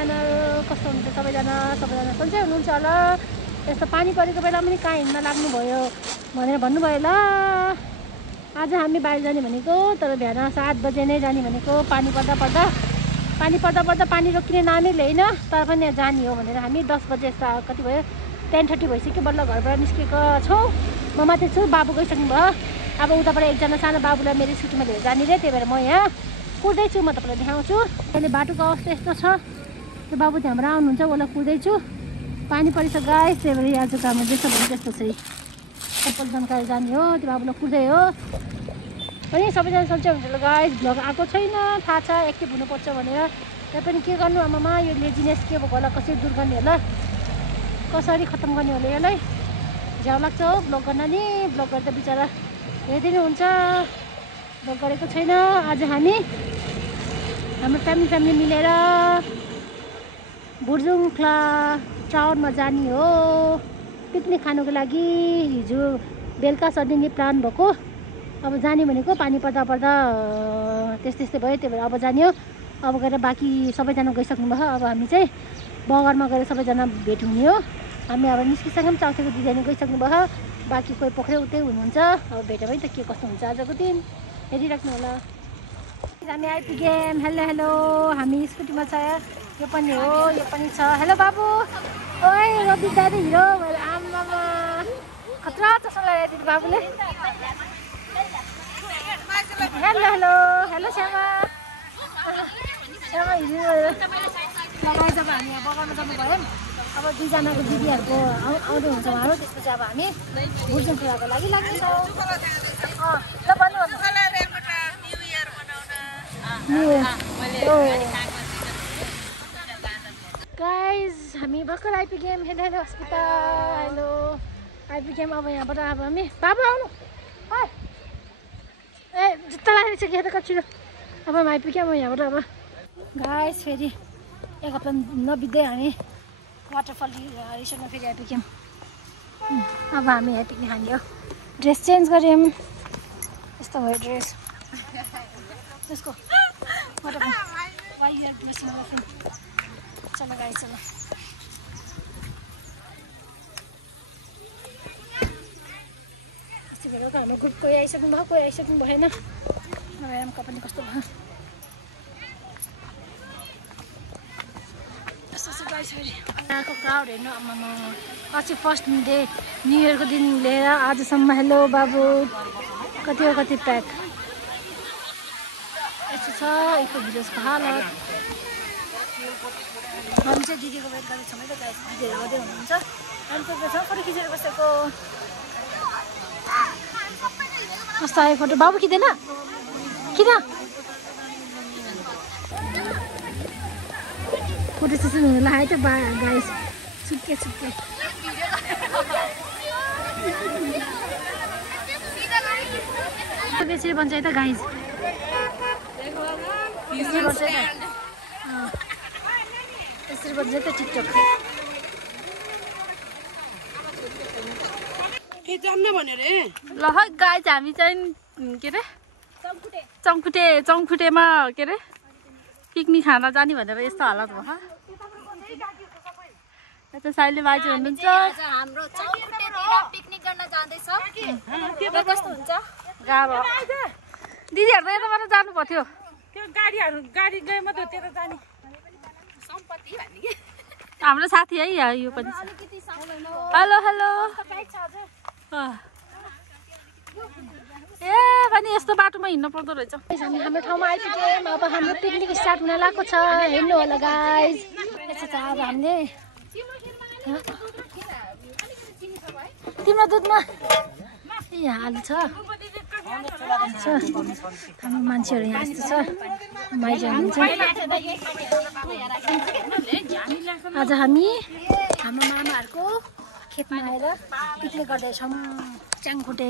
Channel कस्तो हुनुहुन्छ सबैजना सन्चै हुनुहुन्छ होला। यस्तो पानी परेको बेला पनि कहाँ हिँड्न लाग्नुभयो भनेर भन्नुभयो ल। आज हामी बाहिर जाने भनेको तर बिहान 7 बजे नै जाने भनेको। पानी पर्दा पानी रोकिने नामै लिएन तर पनि जाने हो भनेर हामी 10 बजे यस्तो कति भयो 10:30 भइसक्यो बल्ल घरबाट निस्केको छौँ। म माथि छु, बाबु गइसक्नु भयो। अब उताबाट एकजना सानो बाबुलाई मेरो स्कुटीमा लिएर जाने रे, त्यही भएर म यहाँ कुर्दैछु। म तपाईँलाई देखाउँछु। अहिले बाटोको अवस्था यस्तो छ, त्यो बाबु त्यहाँबाट आउनुहुन्छ, उसलाई कुर्दैछु। पानी परिसक्यो गाइस, त्यही भएर आजको हाम्रो जस्तो भने त्यस्तो छ। सबै जानकारी जाने हो, त्यो बाबुलाई कुर्दै हो। अनि सबैजना सन्चै हुन्छ होला गाइस। भ्लग आएको छैन, थाहा छ एक्टिभ हुनुपर्छ भनेर, त्यही पनि के गर्नु आमामा, यो लेजिनेस के भएको होला, कसरी दूर गर्ने होला, कसरी खत्तम गर्ने होला यसलाई। झ्याउ लाग्छ हो भ्लग गर्न नि। भ्लग गर्दा बिचरा हेरिदिनु हुन्छ, भ्लग गरेको छैन। आज हामी हाम्रो फ्यामिली मिलेर बुर्जुङखला टाउनमा जाने हो पिकनिक खानुको लागि। हिजो बेलुका सदिने प्लान भएको, अब जाने भनेको पानी पर्दा त्यस्तै भयो, त्यही भएर अब जाने हो। अब गएर बाँकी सबैजना गइसक्नु भयो। अब हामी चाहिँ बगरमा गएर सबैजना भेट हुने हो। हामी अब निस्किसक्यौँ, चाउथेको दिदी गइसक्नु भयो, बाँकी कोही पोखरै उतै हुनुहुन्छ। अब भेट्यो भने त के कस्तो हुन्छ आजको दिन हेरिराख्नु होला। हामी आइपुग्यौँ। हेलो हामी स्कुटीमा छ, यो पनि हो, यो पनि छ। हेलो बाबु, ओइ रवि दादा हिरो आमामा खतरा चस्मा लगाएर दिदी बाबुले। हेलो श्यामा हिरो लगाएर जब हामी यहाँ बगानमा जानु भयो। अब 2जनाको दिदीहरूको आउँदै हुन्छ उहाँहरू, त्यसपछि अब हामी बुर्जुङखलाको लागि लाग्नेछौँ। ल भन्नु गाइज, हामी भर्खर आइपुग्यौँ। हेलो अस्पताल, हेलो आइपुग्यौँ। अब यहाँबाट अब हामी बाबु आउनु ए जुत्ता लगाएर चाहिँ के त कच्चिलो। अब हामी आइपुग्यौँ यहाँबाट। अब गाइज फेरि एक हप्ता नबित्दै हामी वाटरफल रिसोर्टमा फेरि आइपुग्यौँ। अब हामी यहाँ पिकनिक खाने हो। ड्रेस चेन्ज गऱ्यौँ, यस्तो भयो ड्रेस। यसको चलो गाइस चलो। यस्तो बेला हाम्रो ग्रुप कोही आइसक्नु भयो, कोही आइसक्नु भएन। नभए पनि कस्तो भयो यहाँको क्राउड हेर्नु आमामा। अस्ति फर्स्ट डे न्यु इयरको दिन लिएर आजसम्म। हेलो बाबु, कति प्याक यस्तो छ इको भिलेजको हालत। हामी चाहिँ दिदीको वेट गर्दैछौँ है त गाइस। दिदीहरू आउँदै हुनुहुन्छ, हामी पुग्दैछौँ। फोटो खिचेर बसेको कस्तो आयो फोटो? बाबु खिच्दैन किन? फोटो सेसन हुनु लाग्यो त गाइस। छुट्के यसरी बन्छ है त गाइस, यसरी बन्छ त टिकटक। ल गाइस, हामी चाहिँ के अरे चङखुटेमा के अरे पिकनिक खान जाने भनेर यस्तो हालत भयो। यता साइली बाजे हुनुहुन्छ, हाम्रो चङखुटेतिर पिकनिक गर्न जाँदैछ। कस्तो हुन्छ? गाह्रो। दिदीहरू त यताबाट जानु पर्थ्यो, त्यो गाडी गएमा त त्यता जाने सम्पत्ति भन्ने के। हाम्रो साथी है यहाँ यो पनि। हेलो ए पनि यस्तो बाटोमा हिँड्नु पर्दो रहेछ। हामी हाम्रो ठाउँमा आइपुग्यौँ। अब हाम्रो पिकनिक स्टार्ट हुन लागेको छ, हेर्नु होला गाइस। यसो छ अब हामीले तिम्रो दुधमा यहाँ आलु छ। हाम्रो मान्छेहरू यहाँ यस्तो छ, माइज हुनुहुन्छ। आज हामी हाम्रो मामाहरूको खेतमा आएर पिकनिक गर्दैछौँ। च्याङखुटे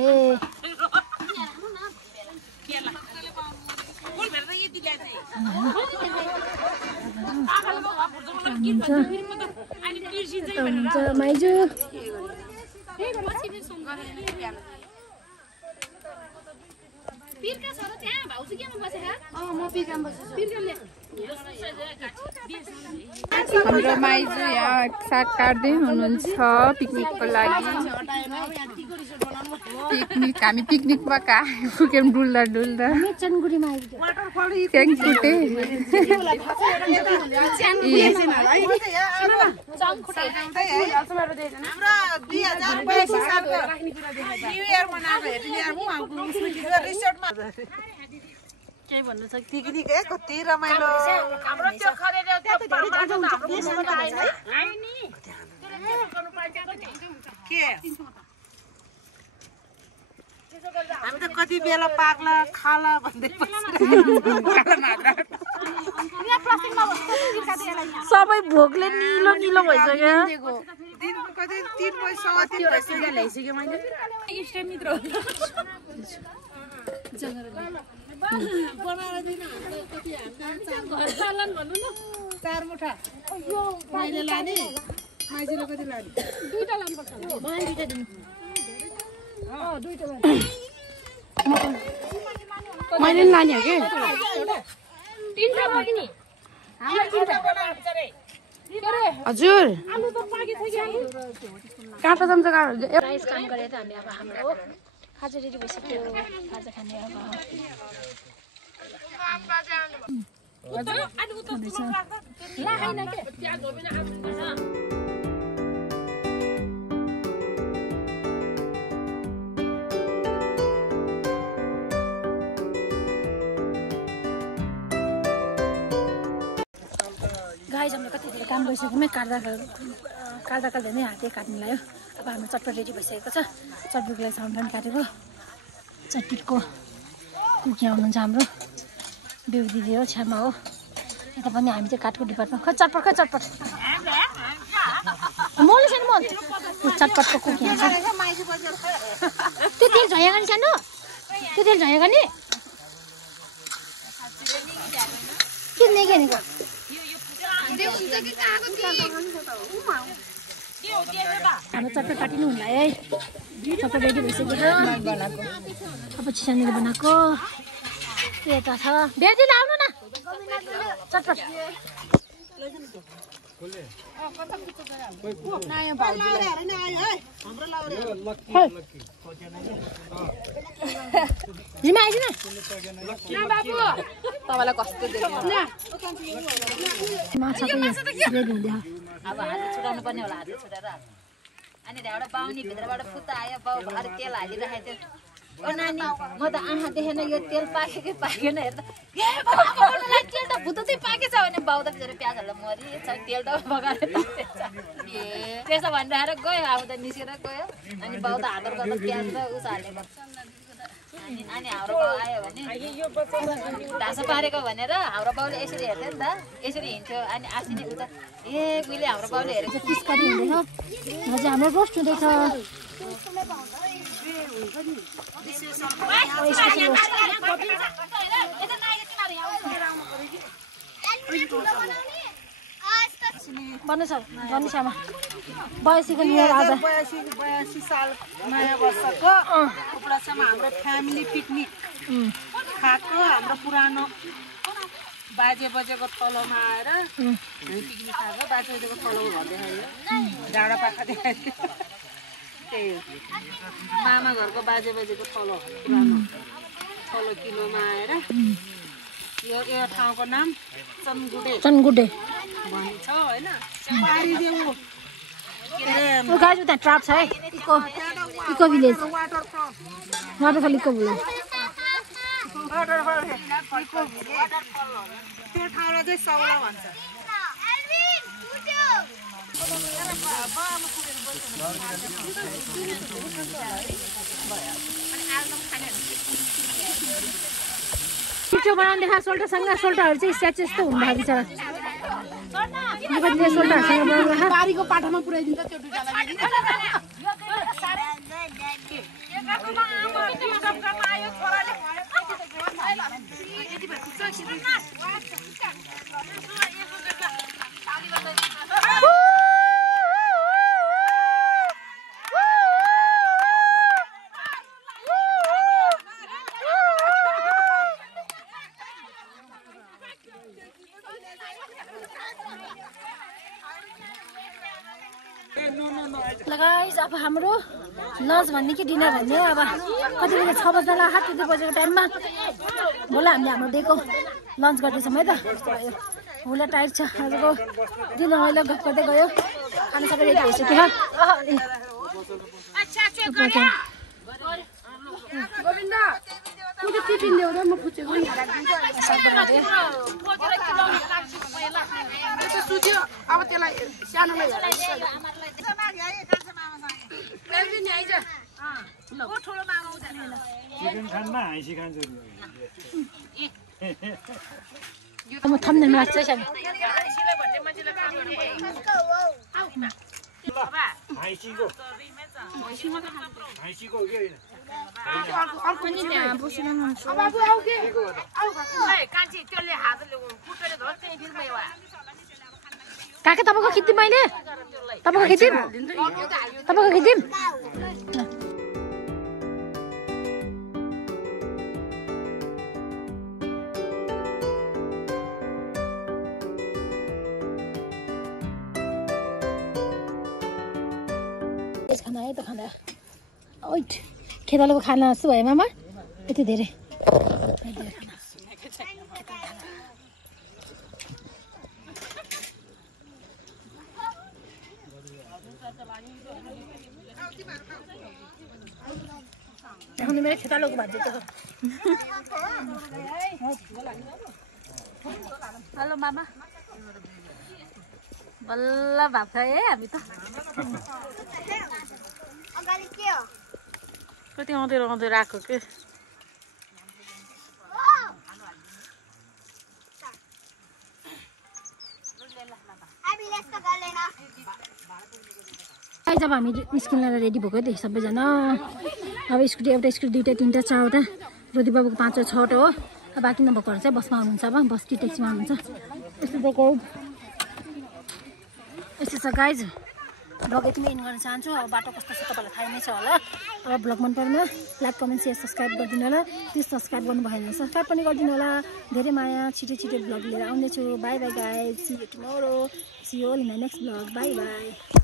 हुनुहुन्छ माइजू। पिर्का छ र त्यहाँ भाउजू केमा बसेका? म पिर्कामा बसेछु। हाम्रो माइजू यहाँ साग काट्दै हुनुहुन्छ पिकनिकको लागि। पिकनिक हामी पिकनिकमा पुग्यौँ डुल्दा डुल्दा। च्याङकुटे केही भन्नु छ पिकनिक कति रमाइलो हाम्रो त्यो खरेर त्यो पार्माजो त हाम्रो मुसमा त आएन के हामी त कति बेला पाक्ला खाला भन्दै सबै भोकले निलो निलो भइसक्यो। दिनको कति 3 बजे ल्याइसक्यो मैले इष्ट मित्र बनाएर दिन कति चार मुठा मैले लाने माइजूले कति लाने दुईटा लानुपर्छ मलाई दुईटा दिनु दुईटा मैले लाने हो के तीनटा पनि नि हजुर आलु त पाकिसक्यो काँटा चम्चा राइस काम गरे त हामी अब हाम्रो खाजा रेडी भइसक्यो खाजा खाने अब गाइस हामीले कति धेरै काम गरिसक्यौँ काट्दा नै हातले काट्नु लाग्यो। अब हाम्रो चटपट रेडी भइसकेको छ। चटपटको लागि सामान पनि काटेको चटपटको कुकी आउनुहुन्छ हाम्रो बेउ दिदी हो छ्यामा हो यता पनि हामी चाहिँ काठको डिपार्टमेन्ट खै चटपट मोल सानो मोल चटपटको कुकी आउँछ त्यो तेल झया गर्ने सानो त्यो तेल झया गर्ने किन्ने किनेको हाम्रो चटपट काटिनु हुन्न है चटपट रेडी भइसक्यो बनाएको अब चिसानीले बनाएको यता छ बेर्दिन आउनु न चटपट जिमा आइदिन तपाईँलाई कस्तो माछाको रेडी हुँदै अब हात छुटाउनु पर्ने होला हात छुटाएर अनि त्यहाँबाट बाहुनी भित्रबाट फुत्ता आयो बाउ अरू तेल हालिराखेको थियो ओ नानी म त आँखा देखेन यो तेल पाक्यो कि पाकेन हेर्दा तेल त भुत्तै पाकेछ भने बाउ त बिचरा प्याज हाल्दा मरिएछ तेल त बगाएर त्यसो भनिरहेर गयो अब त निस्केर गयो अनि बाउ त हातहरू गर्दा प्याज र उस हालेको अनि हाम्रो बाउ आयो भने ढाँसो पारेको भनेर हाम्रो बाउले यसरी हेर्थ्यो नि त यसरी हिँड्थ्यो अनि आसिने उता ए उहिले हाम्रो बाउले हेरेको पिस्कारी हुँदैछ हजुर हाम्रो रोस्ट हुँदैछ बनिसामा बयसीको नियर आज 82 साल नयाँ वर्षको उपलक्ष्यमा हाम्रो फ्यामिली पिकनिक खाएको हाम्रो पुरानो बाजे बजेको तलमा आएर पिकनिक खाएको बाजे बजेको तलको घर देखायो डाँडा पाखा देखायो त्यही हो मामा घरको बाजे बजेको तल पुरानो तल्लो किलोमा आएर यो ठाउँको नाम चनगुडे भन्छ होइन पारिदेऊ गाइस उता ट्राप छ है eco village waterfall eco village त्यो ठाउँलाई चाहिँ सौला भन्छ पिठो बनाउने देखा सोल्टासँग सोल्टाहरू चाहिँ स्ट्याचु जस्तो हुँदा बिचरा सोल्टाहरूसँग बनाउनु बारीको पाठामा पुऱ्याइदिन्छ त्यो दुईटालाई गाइस अब हाम्रो लन्च भन्ने कि डिनर भन्ने अब कति बजी 6 बज्न लाग्यो त्यति बजेको टाइममा बोल हामीले हाम्रो डेको लन्च गर्दैछौँ है त यस्तो भयो हुँला टाइट छ आजको दिन अहिले गफ गर्दै गयो खाना सबै रेडी भइसक्यो गोविन्द कुन टिफिन ल्याउ र म पुछेको नि अब त्यसलाई सानोलाई चिकन खानमा हाइसी खान्छु म थम्नेलमा राख्छु है सानो हाइसीको के होइन काका तपाईँको खिच्दिम मैले तपाईँको खिच्दिम खाना है त खाना ओइट खेतालोको खाना जस्तो भयो मामा यति धेरै खाने मेरो खेतालोको भात जस्तो हेलो मामा बल्ल भात खायो है हामी त कति आउँदै राखेको के जब हामी निस्किनलाई रेडी भएको थियौँ सबैजना अब स्कुटी एउटा स्कुटी दुईवटा तिनवटा चारवटा ज्योति बाबुको 5 6वटा हो बाँकी नभएकोहरू चाहिँ बसमा आउनुहुन्छ अब बस कि ट्याक्सीमा आउनुहुन्छ यस्तो दिएको यस्तो छ गाइज ब्लग यतिमै एन्ड गर्न चाहन्छु अब बाटो कस्तो छ तपाईँलाई थाहा नै छ होला अब ब्लग मन परेन लाइक कमेन्ट सेयर सब्सक्राइब गरिदिनु होला प्लिज सब्सक्राइब गर्नु भएन सब्सक्राइब पनि गरिदिनु होला धेरै माया छिटो ब्लग लिएर आउँदैछु bye bye guys see you tomorrow see you in the next vlog bye by